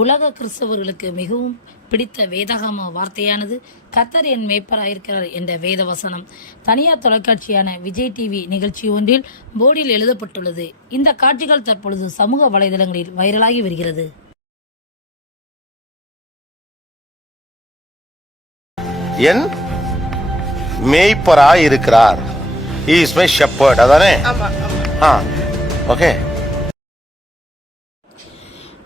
உலக கிறிஸ்தவர்களுக்கு மிகவும் பிடித்த வேதாகம வார்த்தையானது கர்த்தர் என் மேய்ப்பராயிருக்கிறார் என்ற வேத வசனம் தனியார் தொலைக்காட்சியான விஜய் டிவி நிகழ்ச்சி ஒன்றில் போர்டில் எழுதப்பட்டுள்ளது. இந்த காட்சிகள் தற்பொழுது சமூக வலைதளங்களில் வைரலாகி வருகிறது. என் மேய்ப்பராயிருக்கிறார். He is my shepherd. அதானே? ஓகே.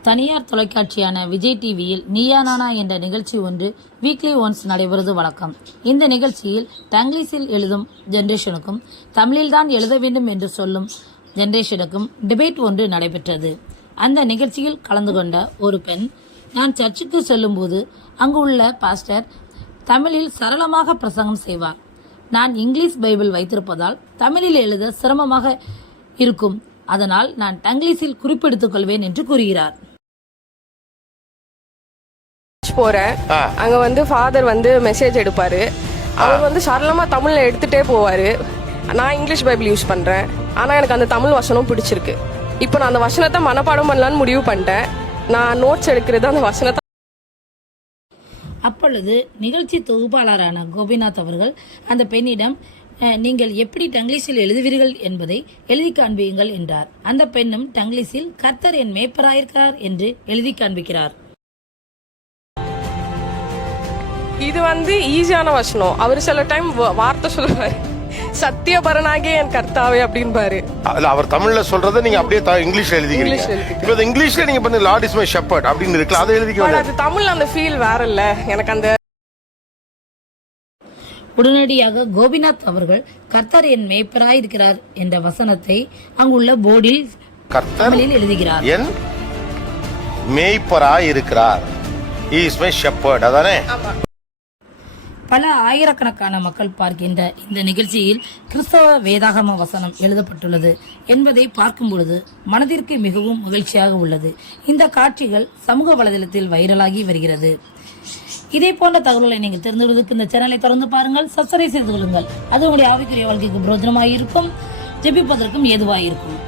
தனியார் தொலைக்காட்சியான விஜய் டிவியில் நீயா நானா என்ற நிகழ்ச்சி ஒன்று வீக்லி ஒன்ஸ் நடைபெறுவது வழக்கம். இந்த நிகழ்ச்சியில் தங்கிலீஷில் எழுதும் ஜெனரேஷனுக்கும் தமிழில்தான் எழுத வேண்டும் என்று சொல்லும் ஜெனரேஷனுக்கும் டிபேட் ஒன்று நடைபெற்றது. அந்த நிகழ்ச்சியில் கலந்து கொண்ட ஒரு பெண், நான் சர்ச்சுக்கு செல்லும்போது அங்கு உள்ள பாஸ்டர் தமிழில் சரளமாக பிரசங்கம் செய்வார். நான் இங்கிலீஷ் பைபிள் வைத்திருப்பதால் தமிழில் எழுத சிரமமாக இருக்கும். அதனால் நான் தங்கிலீஷில் குறிப்பெடுத்துக் கொள்வேன் என்று கூறுகிறார். போறேன், அங்க ஃபாதர் மெசேஜ் எடுப்பாரு. அவர் சரளமா தமிழ்ல எடுத்துட்டே போவாரு. நான் இங்கிலீஷ் பைபிள் யூஸ் பண்றேன். ஆனா எனக்கு அந்த தமிழ் வசனம் பிடிச்சிருக்கு. இப்போ நான் அந்த வசனத்தை மனப்பாடம் பண்ணலான்னு முடிவு பண்ணிட்டேன். நான் நோட்ஸ் எடுக்கிறது அந்த வசனத்தை. அப்பொழுது நிகழ்ச்சி தொகுப்பாளரான கோபிநாத் அவர்கள் அந்த பெண்ணிடம், நீங்கள் எப்படி தங்கிலீஷில் எழுதுவீர்கள் என்பதை எழுதி காண்பியுங்கள் என்றார். அந்த பெண்ணும் தங்கிலீஷில் கர்த்தர் என் மேய்ப்பராயிருக்கிறார் என்று எழுதி காண்பிக்கிறார். இது ஈஸியான வசனம். அவர் சில டைம் வார்த்தை சொல்லுவாரு, சத்தியபரனாகே என் கர்த்தாவே அப்படின்பாரு. அவர் தமிழ்ல சொல்றதை நீங்க அப்படியே இங்கிலீஷ்ல எழுதிக்கிறீங்க. இப்போ இங்கிலீஷ்ல நீங்க பண்ண லார்ட் இஸ் மை ஷெப்பர்ட் அப்படின்னு இருக்குல்ல, அதை எழுதிக்க. அது தமிழ்ல அந்த ஃபீல் வேற இல்ல எனக்கு. அந்த உடனடியாக கோபிநாத் அவர்கள் கர்த்தர் என் மேய்ப்பராயிருக்கிறார் என்ற வசனத்தை அங்குள்ள போர்டில் தமிழில் எழுதுகிறார். என் மேய்ப்பராயிருக்கிறார். He is my shepherd. அதானே? பல ஆயிரக்கணக்கான மக்கள் பார்க்கின்ற இந்த நிகழ்ச்சியில் கிறிஸ்தவ வேதாகம வசனம் எழுதப்பட்டுள்ளது என்பதை பார்க்கும் பொழுது மனதிற்கு மிகவும் மகிழ்ச்சியாக உள்ளது. இந்த காட்சிகள் சமூக வலைதளத்தில் வைரலாகி வருகிறது. இதே போன்ற தகவல்களை நீங்கள் தெரிந்துள்ளதுக்கு இந்த சேனலை தொடர்ந்து பாருங்கள், சப்ஸ்கிரைப் செய்து கொள்ளுங்கள். அது உங்களுடைய ஆவிக்குரிய வாழ்க்கைக்கு பிரோஜனமாக இருக்கும், ஜெபிப்பதற்கும் ஏதுவாக இருக்கும்.